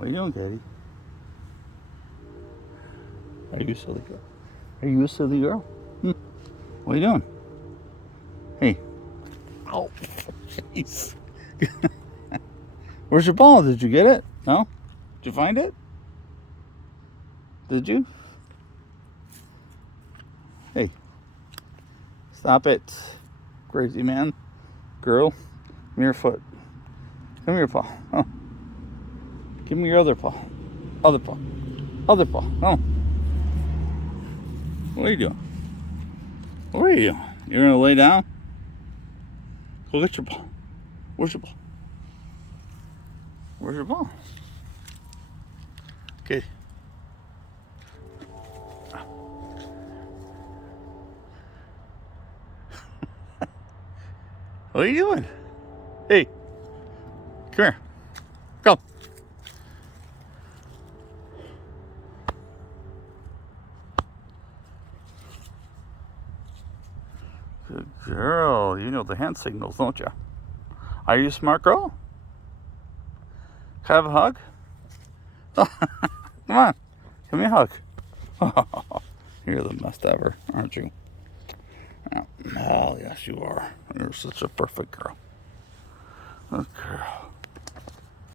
What are you doing, Katie? Are you a silly girl? Are you a silly girl? What are you doing? Hey. Oh, jeez. Where's your ball? Did you get it? No? Did you find it? Did you? Hey. Stop it. Crazy man. Girl. Give me your foot. Come here, paw. Oh. Give me your other paw. Other paw. Other paw. Oh. What are you doing? What are you doing? You're gonna lay down? Go get your ball. Where's your ball? Where's your ball? Okay. What are you doing? Hey. Come here. Go. Good girl. You know the hand signals, don't you? Are you a smart girl? Can I have a hug? Come on. Give me a hug. You're the best ever, aren't you? Oh, yes, you are. You're such a perfect girl. Good girl.